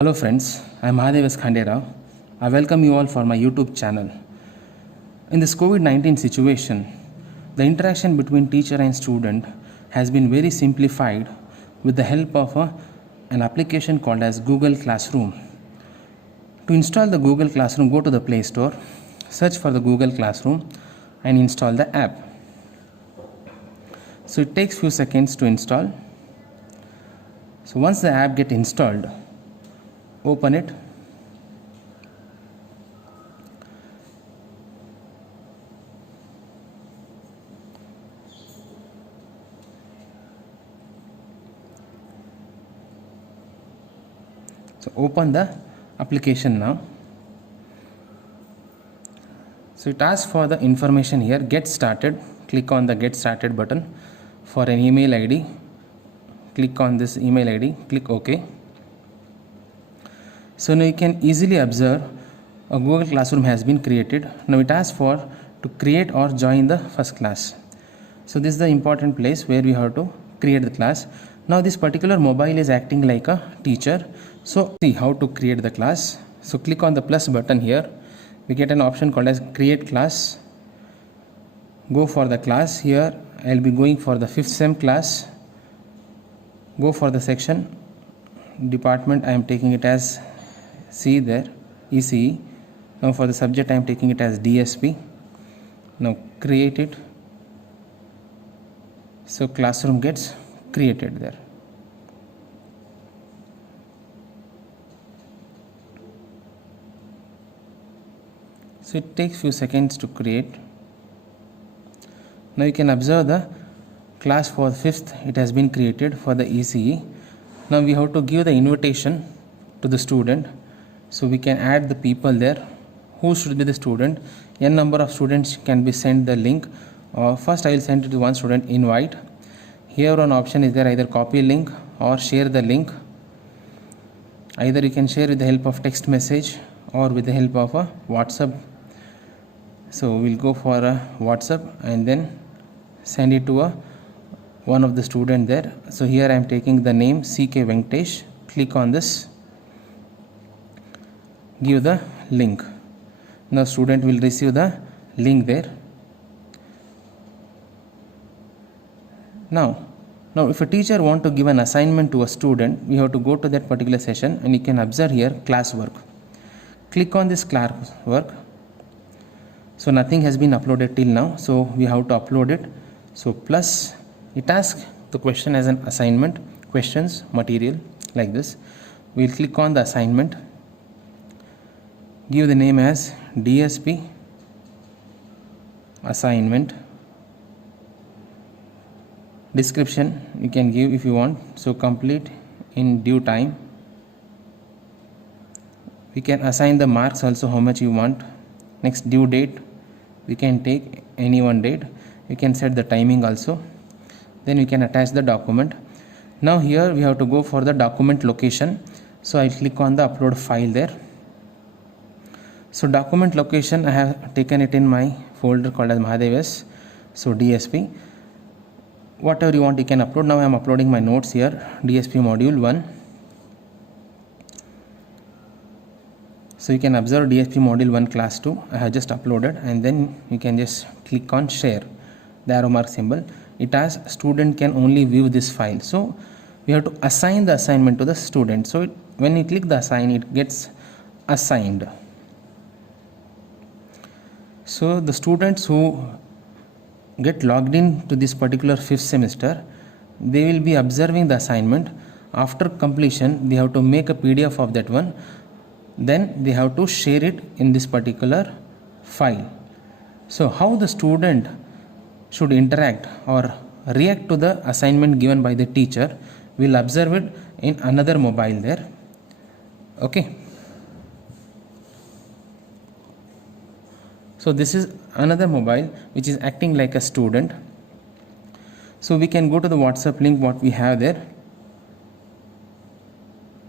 Hello friends, I am Mahadev S. Khanderao. I welcome you all for my YouTube channel. In this COVID-19 situation, the interaction between teacher and student has been very simplified with the help of an application called as Google Classroom. To install the Google Classroom, go to the Play Store, search for the Google Classroom and install the app. So it takes few seconds to install. So once the app gets installed, open it. So open the application now. So it asks for the information here, get started. Click on the get started button. For an email ID, click on this email ID, click OK. So now you can easily observe a Google Classroom has been created. Now it asks for to create or join the first class. So this is the important place where we have to create the class. Now this particular mobile is acting like a teacher. So see how to create the class. So click on the plus button here. We get an option called as create class. Go for the class. Here I'll be going for the 5th SEM class. Go for the section. Department I am taking it as C there, ECE. Now for the subject I am taking it as DSP. Now create it. So classroom gets created there. So it takes few seconds to create. Now you can observe the class for 5th, it has been created for the ECE. Now we have to give the invitation to the student. So we can add the people there. Who should be the student? N number of students can be sent the link. First I will send it to one student invite. Here one option is there, either copy link or share the link. Either you can share with the help of text message or with the help of a WhatsApp. So we'll go for a WhatsApp and then send it to one of the student there. So here I am taking the name CK Venkatesh. Click on this. Give the link. Now student will receive the link there. Now if a teacher want to give an assignment to a student, we have to go to that particular session and you can observe here classwork. Click on this classwork. So nothing has been uploaded till now, so we have to upload it. So plus it asks the question as an assignment, questions, material, like this. We'll click on the assignment. Give the name as DSP assignment. Description you can give if you want. So complete in due time. We can assign the marks also, how much you want. Next, due date, we can take any one date. You can set the timing also. Then we can attach the document. Now here we have to go for the document location. So I click on the upload file there. So document location I have taken it in my folder called as Mahadev S. So DSP. Whatever you want you can upload. Now I am uploading my notes here. DSP module 1. So you can observe DSP module 1 class 2. I have just uploaded and then you can just click on share. The arrow mark symbol. It asks student can only view this file. So we have to assign the assignment to the student. So when you click the assign, it gets assigned. So the students who get logged in to this particular 5th semester, they will be observing the assignment. After completion, they have to make a PDF of that one. Then they have to share it in this particular file. So how the student should interact or react to the assignment given by the teacher, we'll observe it in another mobile there. Okay. So this is another mobile which is acting like a student. So we can go to the WhatsApp link what we have there.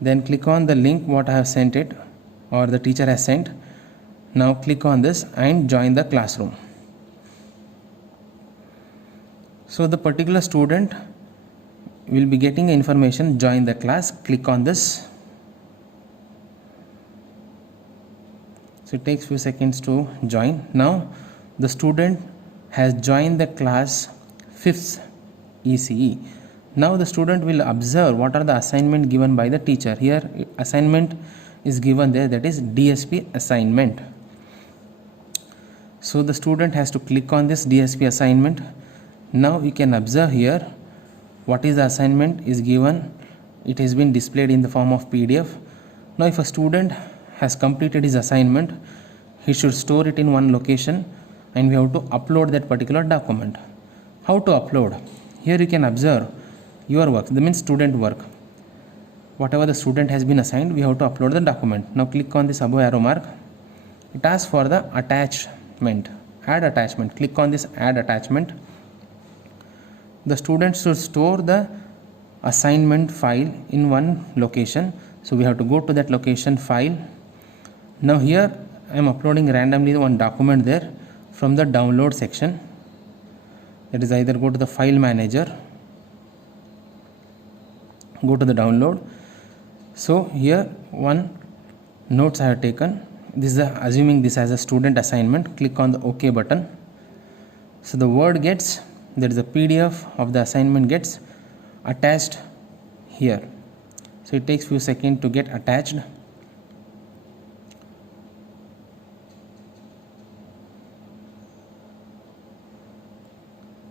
Then click on the link what I have sent it or the teacher has sent. Now click on this and join the classroom. So the particular student will be getting information, join the class. Click on this. So it takes few seconds to join. Now the student has joined the class 5th ECE. Now the student will observe what are the assignment given by the teacher. Here assignment is given there, that is DSP assignment. So the student has to click on this DSP assignment. Now you can observe here what is the assignment is given. It has been displayed in the form of PDF. Now if a student has completed his assignment, he should store it in one location and we have to upload that particular document. How to upload? Here you can observe your work, that means student work. Whatever the student has been assigned, we have to upload the document. Now click on this above arrow mark. It asks for the attachment, add attachment. Click on this add attachment. The student should store the assignment file in one location. So we have to go to that location file. Now here I am uploading randomly one document there from the download section. That is, either go to the file manager, go to the download. So here one notes I have taken. This is assuming this as a student assignment. Click on the OK button. So the word gets, that is the PDF of the assignment gets attached here. So it takes few seconds to get attached.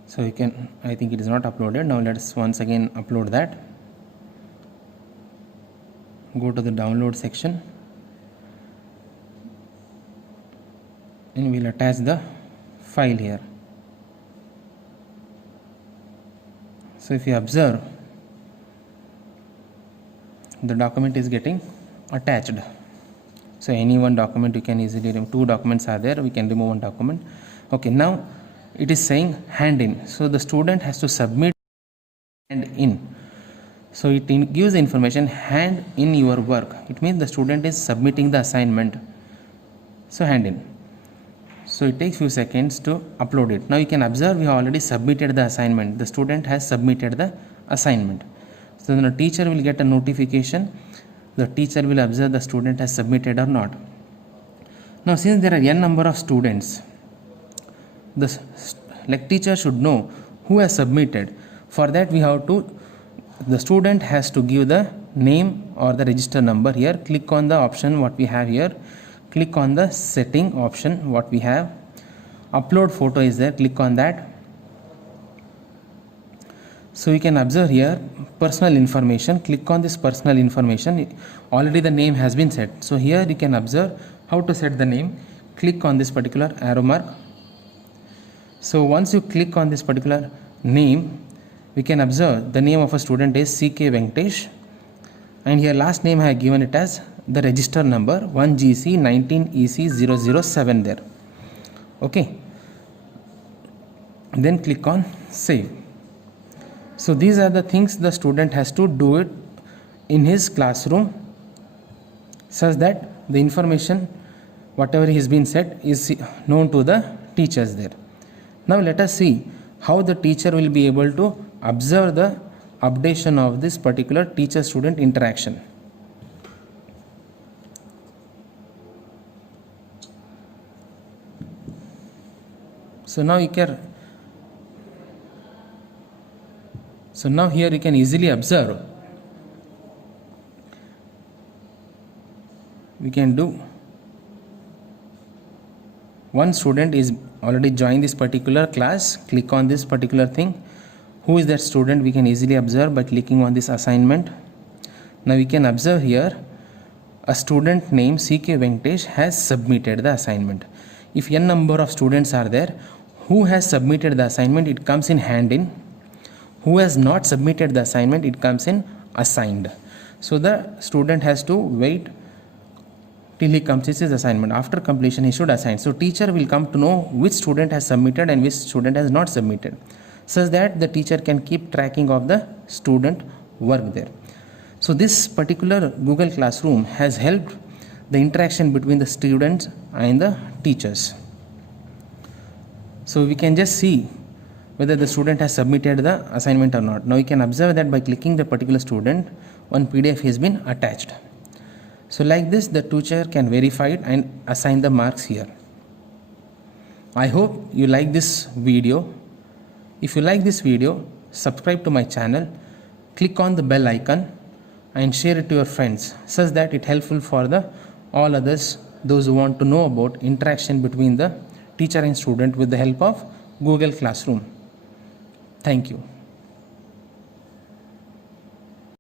So you can, I think it is not uploaded. Now let's once again upload that. Go to the download section and we'll attach the file here. So if you observe, the document is getting attached. So any one document you can easily remove. Two documents are there, we can remove one document. Okay, now it is saying hand in. So the student has to submit hand in. So it gives the information hand in your work. It means the student is submitting the assignment. So hand in. So it takes few seconds to upload it. Now you can observe we have already submitted the assignment. The student has submitted the assignment. So then the teacher will get a notification. The teacher will observe the student has submitted or not. Now since there are n number of students, the teacher should know who has submitted. For that we have to, the student has to give the name or the register number. Here click on the option what we have here. Click on the setting option what we have. Upload photo is there, click on that. So you can observe here personal information. Click on this personal information. Already the name has been set. So here you can observe how to set the name. Click on this particular arrow mark. So once you click on this particular name, we can observe the name of a student is CK Venkatesh, and here last name I have given it as the register number 1GC19EC007 there. Okay, then click on save. So these are the things the student has to do it in his classroom, such that the information whatever has been said is known to the teachers there. Now let us see how the teacher will be able to observe the updation of this particular teacher-student interaction. So now here you can easily observe. We can do, one student is already joined this particular class. Click on this particular thing. Who is that student? We can easily observe by clicking on this assignment. Now we can observe here a student named CK Venkatesh has submitted the assignment. If n number of students are there, who has submitted the assignment, it comes in hand in. Who has not submitted the assignment, it comes in assigned. So the student has to wait till he completes his assignment. After completion he should assign. So teacher will come to know which student has submitted and which student has not submitted, such that the teacher can keep tracking of the student work there. So this particular Google Classroom has helped the interaction between the students and the teachers. So we can just see whether the student has submitted the assignment or not. Now you can observe that by clicking the particular student, one PDF has been attached. So like this, the teacher can verify it and assign the marks here. I hope you like this video. If you like this video, subscribe to my channel, click on the bell icon and share it to your friends such that it helpful for the all others, those who want to know about interaction between the teacher and student with the help of Google Classroom. Thank you.